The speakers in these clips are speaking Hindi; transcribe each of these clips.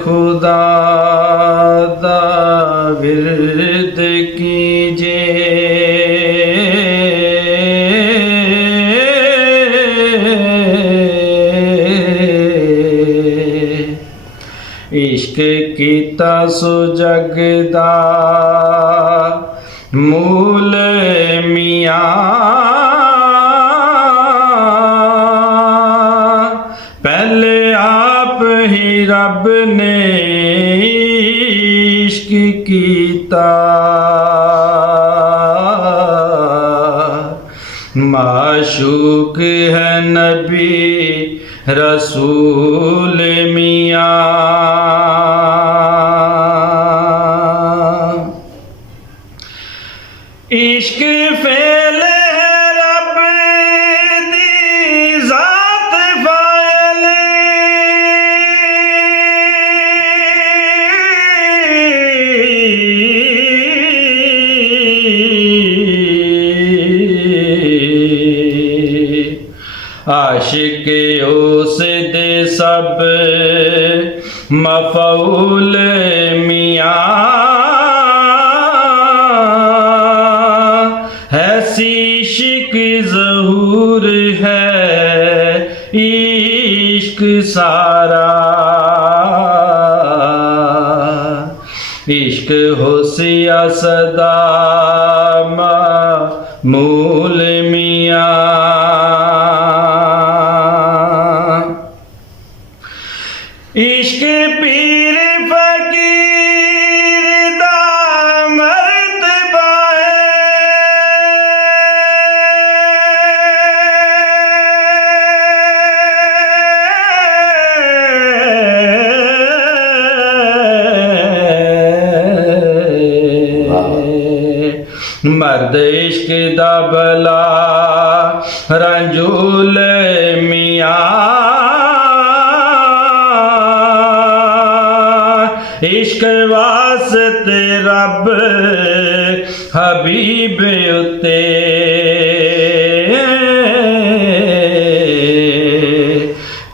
खुदा दा विरद कीजे, इश्क कीता सो जगदा मूल मियाँ, पहले आप ही रब ने इश्क कीता, माशूक है नबी रसूल मियाँ। इश्क फेल है रब दी जात फाइल, आशिक उस दे सब मफऊल मियाँ, ऐसी इश्क ज़हूर है इश्क सारा, इश्क होसिया सदा मूल मियाँ। इश्क पीर फकीर दा मर्तबा है, मर्द इश्क दा बला रंजूल मियाँ, इश्क वास्ते रब हबीब उते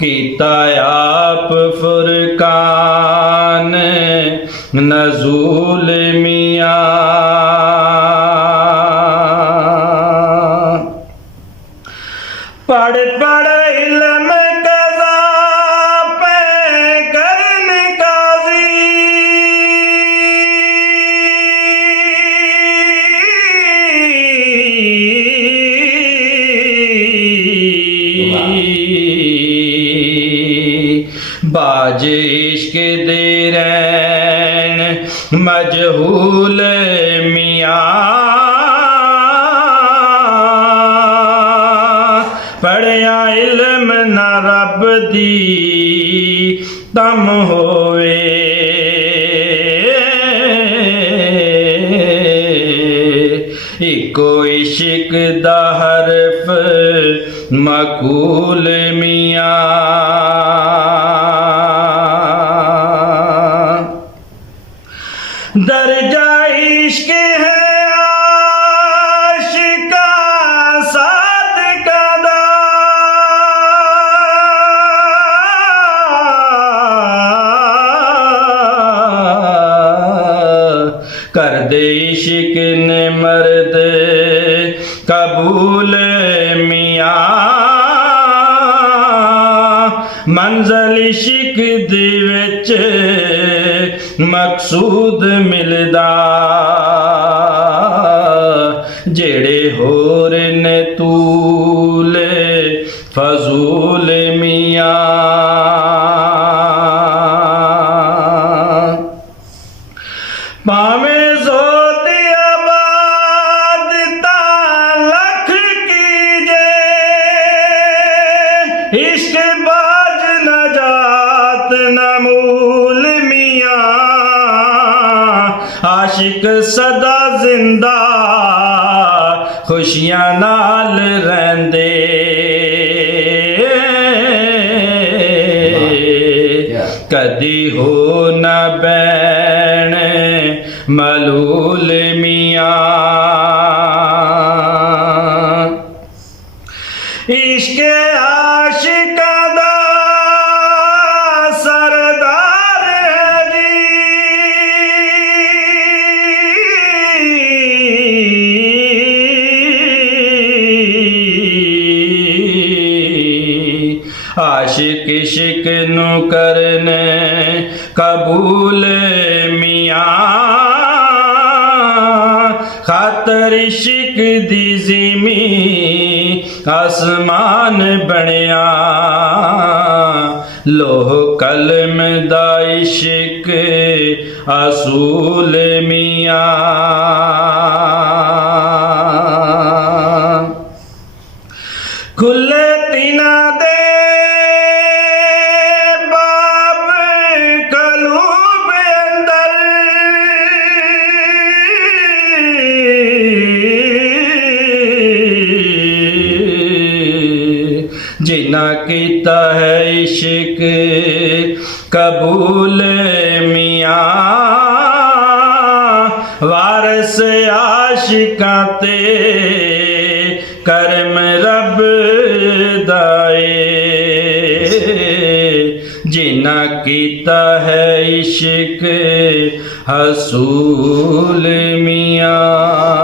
कीता आप फुरकान नज़ूल मियाँ। पढ़ पढ़ इल्म कज़ा पे करन काज़ी, बाज इश्क दे रैन मजहूल मियाँ, पढ़िया इल्म ना रब दी तम होवे, इको इश्क दा हरफ मकूल मियाँ। दर्जा इश्क है आशिका सादिका दा, कर दे इश्क ने मर्द कबूल मियाँ, मंज़िल इश्क दे विच मकसूद मिलदा, जेड़े होर ने तूल फजूल मियाँ। पावें ज़ोत आबाद ता लख कीजे, इश्क बाज नजात नमूल मियाँ, आशिक सदा जिंदा खुशियां नाल रहंदे, कदी हो न बैण मलूल मियाँ। इश्क आशिका दा सरदार इश्क नू करने कबूल मियाँ खातर इश्क दी ज़िमी आसमान बनिया लोह कलम दा इश्क असूल मियाँ खुले तिना दे बाब कलूब अंदर जिन्ना कीता है इश्क कबूल मियाँ वारस आशिकां ते करम रब दाए जिन्ना कीता है इश्क हसूल मियाँ।